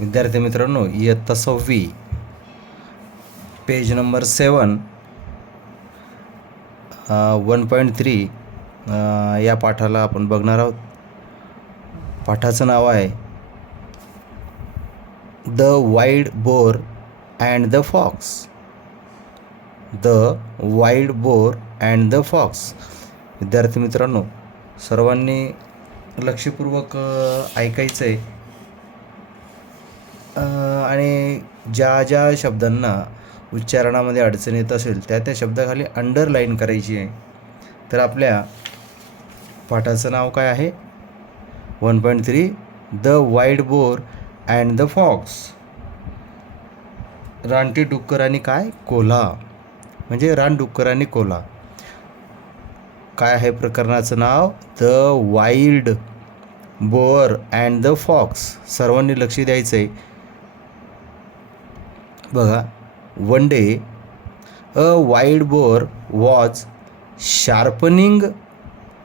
विद्यार्थी मित्रांनो, इयत्ता 6वी पेज नंबर 7 1.3 या पाठाला आपण बघणार आहोत. पाठाचं नाव आहे the wild boar and the fox. The wild boar and the fox. विद्यार्थी मित्रांनो, सर्वांनी लक्षपूर्वक ऐकायचं आहे आणि ज्या ज्या शब्दांना उच्चारणामध्ये अडचण येत असेल त्या त्या शब्दाखाली अंडरलाईन करायची आहे. तर आपल्या पाठाचं नाव काय आहे? 1.3 the wild boar and the fox. रानटी डुक्कर आणि काय? कोल्हा. म्हणजे रानडुक्कर आणि कोल्हा. काय आहे प्रकरणाचं नाव? The wild boar and the fox. सर्वांनी लक्ष द्यायचं आहे. बघा, one day a wild boar was sharpening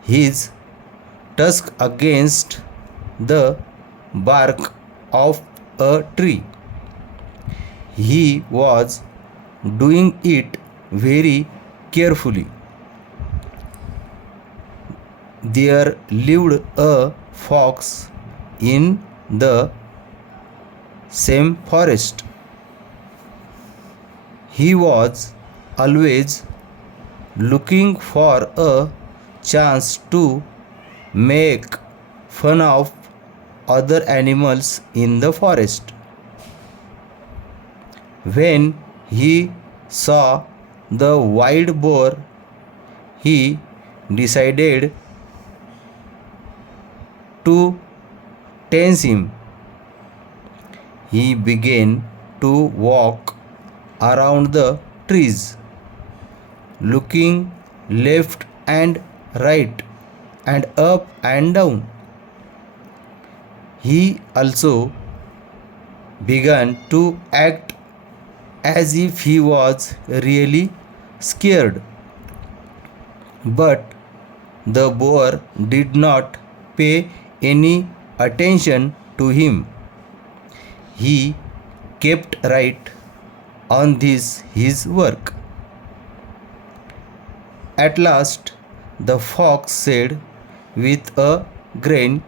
his tusk against the bark of a tree. He was doing it very carefully. There lived a fox in the same forest. He was always looking for a chance to make fun of other animals in the forest. When he saw the wild boar, he decided to tame him. He began to walk around the trees, looking left and right and up and down. He also began to act as if he was really scared. But the boar did not pay any attention to him. He kept right on his work. At last, the fox said with a grin,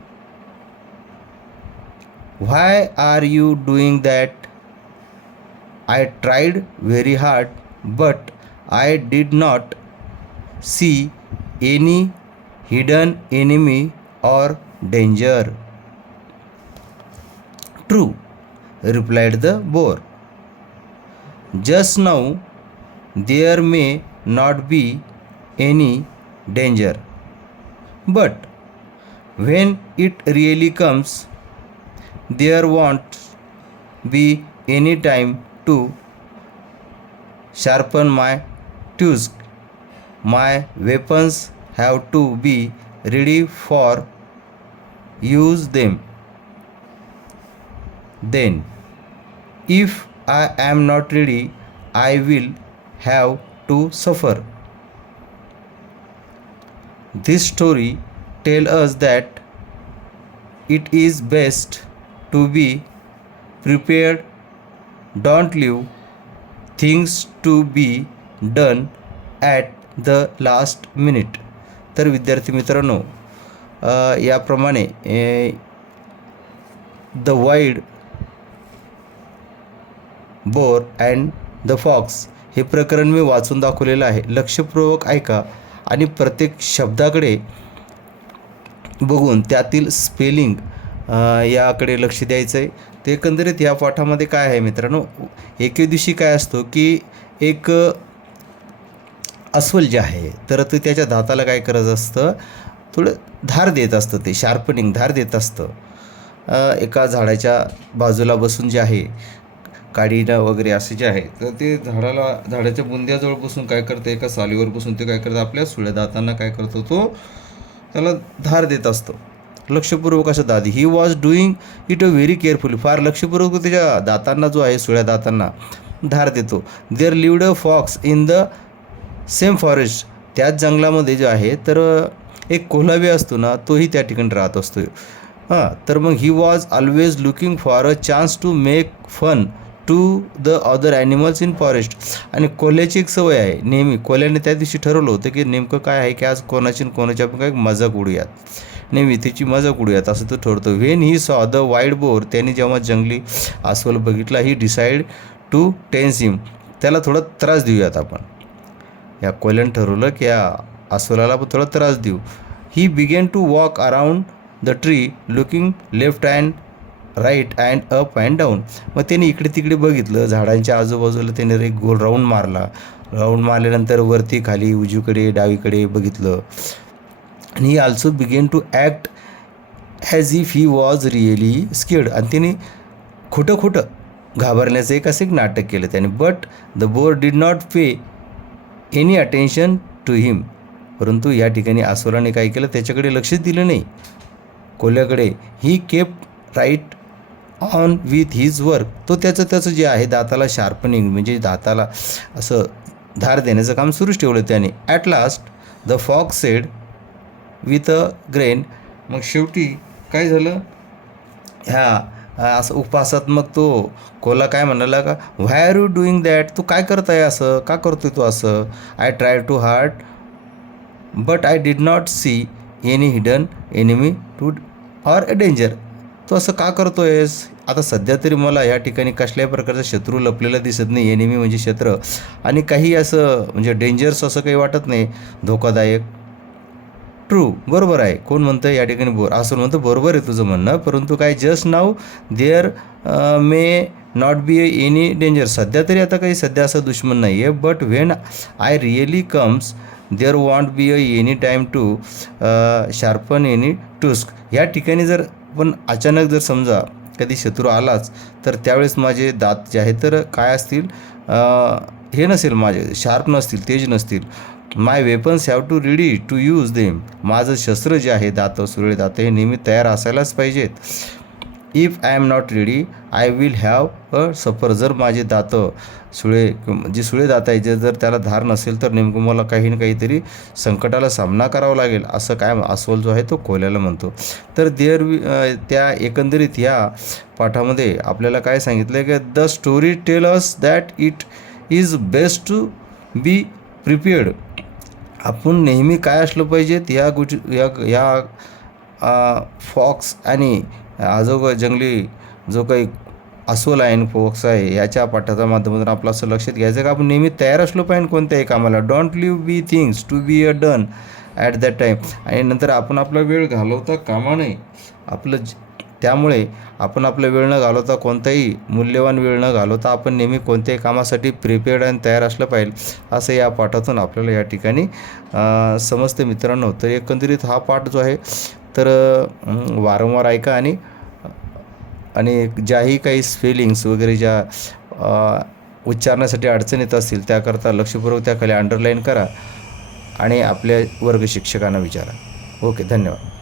"Why are you doing that? I tried very hard, but I did not see any hidden enemy or danger." "True," replied the boar. "Just now there may not be any danger, but when it really comes, there won't be any time to sharpen my tusk. My weapons have to be ready for use them. Then, if I am not ready, I will have to suffer." This story tells us that it is best to be prepared. Don't leave things to be done at the last minute. तर विद्यार्थी मित्रांनो, याप्रमाणे the wild boar and the fox हे प्रकरण मी वाचून दाखवलेलं आहे. लक्षपूर्वक ऐका आणि प्रत्येक शब्दाकडे बघून त्यातील स्पेलिंग याकडे लक्ष द्यायचं आहे. ते एकंदरीत या पाठामध्ये काय आहे मित्रांनो, एके दिवशी काय असतो की एक अस्वल जे आहे तर ते त्याच्या दाताला काय करत असतं, थोडं धार देत असतं. ते शार्पनिंग धार देत असतं. एका झाडाच्या बाजूला बसून जे आहे, काडीनं वगैरे असे जे आहे, तर ते झाडाच्या बुंद्याजवळ बसून काय करतं, एका सालीवर बसून ते काय करतं, आपल्या सुळ्या दातांना काय करतो, तो त्याला धार देत असतो. लक्षपूर्वक असं दादी. He was doing it very carefully. फार लक्षपूर्वक त्याच्या दातांना जो आहे, सुळ्या दातांना धार देतो. There lived a fox in the same forest. त्याच जंगलामध्ये जो आहे तर एक कोल्हा असतो ना, तोही त्या ठिकाणी राहत असतो. तर मग he was always looking for a chance to make fun to the other animals in forest. आणि कोल्ह्याची एक सवय आहे नेहमी. कोल्ह्याने त्या दिवशी ठरवलं होतं की नेमकं काय आहे की आज कोणाची न कोणाच्या आपण काय मजाक उडूयात, नेहमी त्याची मजाक उडूयात असं तो ठरतो. When he saw the wild bore, त्याने जेव्हा जंगली अस्वल बघितला, ही डिसाईड टू टेन्स हिम, त्याला थोडा त्रास देऊयात आपण. या कोल्ह्यानं ठरवलं की या अस्वलाला आपण थोडा त्रास देऊ. He began to walk around the tree looking left and right and up and down. मग त्याने इकडे तिकडे बघितलं, झाडांच्या आजूबाजूला त्याने एक गोल राऊंड मारला. राऊंड मारल्यानंतर वरती खाली उजवीकडे डावीकडे बघितलं. आणि he also began to act as if he was really scared. आणि त्याने खोटं खोटं घाबरण्याचं एक असं एक नाटक केलं त्याने. But the boar did not pay any attention to him. परंतु या ठिकाणी अस्वलाने काय केलं, त्याच्याकडे लक्षच दिलं नाही कोल्ह्याकडे. He kept right on with his work. तो त्याचं जे आहे दाताला शार्पनिंग म्हणजे दाताला असं धार देण्याचं काम सुरूच ठेवलं त्याने. At last the fox said with a grin. मग शेवटी काय झालं, असं उपहासात्मक तो कोल्हा काय म्हणाला का, why are you doing that, तू काय करत आहे असं, का करतोय तू असं. I try to hard but I did not see any hidden enemy to or a danger. तो असं का करतोयस, आता सध्या तरी मला या ठिकाणी कसल्याही प्रकारचा शत्रू लपलेला दिसत नाही, एनिमी म्हणजे शत्रू, आणि काही असं म्हणजे डेंजर्स असं काही वाटत नाही, धोकादायक. ट्रू, बरोबर आहे. कोण म्हणतं या ठिकाणी असं म्हणतं बरोबर आहे तुझं म्हणणं, परंतु काय just now there may not be any danger. सध्या तरी आता काही सध्या असं दुश्मन नाही आहे. But when I really comes there won't be any time to sharpen any tusk. या ठिकाणी जर पण अचानक जर समजा कधी शत्रू आलाच तर त्यावेळेस माझे दात जे आहेत तर काय असतील, हे नसेल, माझे शार्प नसतील, तेज नसतील. My weapons have to ready to use them. माझं शस्त्र जे आहे, दातं, सुरळे दातं, हे नेहमी तयार असायलाच पाहिजेत. If I am not ready I will have a सफर. जर माझे दातं जे सुळे दात आहे जर त्याला धार नसेल तर नेमकं मला काही ना काहीतरी संकटाला सामना करावा लागेल, असं काय अस्वल जो आहे तो कोल्ह्याला म्हणतो. तर त्या एकंदरीत ह्या पाठामध्ये आपल्याला काय सांगितलं आहे की the story tell us that it is best to be prepared. आपण नेहमी काय असलं पाहिजेत, या फॉक्स आणि जो जंगली जो काही अस्वल आहे आणि फॉक्स आहे याच्या पाठाच्या माध्यमातून आपलं असं लक्षात घ्यायचं का आपण नेहमी तयार असलो पाहिजे कोणत्याही कामाला. Don't leave be things to be undone at that time. आणि नंतर आपण आपला वेळ घालवता कामा नये. त्यामुळे आपण आपला वेळ न घालवता, कोणताही मूल्यवान वेळ न घालवता आपण नेहमी कोणत्याही कामासाठी प्रिपेअर्ड आणि तयार असलं पाहिजे, असं या पाठातून आपल्याला या ठिकाणी समजते मित्रांनो. तर एकंदरीत हा पाठ जो आहे तर वारंवार ऐका आणि ज्याही काही स्पेलिंग्स वगैरे ज्या उच्चारण्यासाठी अडचण येत असतील त्याकरता लक्षपूर्वक त्याखाली अंडरलाईन करा आणि आपल्या वर्ग शिक्षकांना विचारा. ओके, धन्यवाद.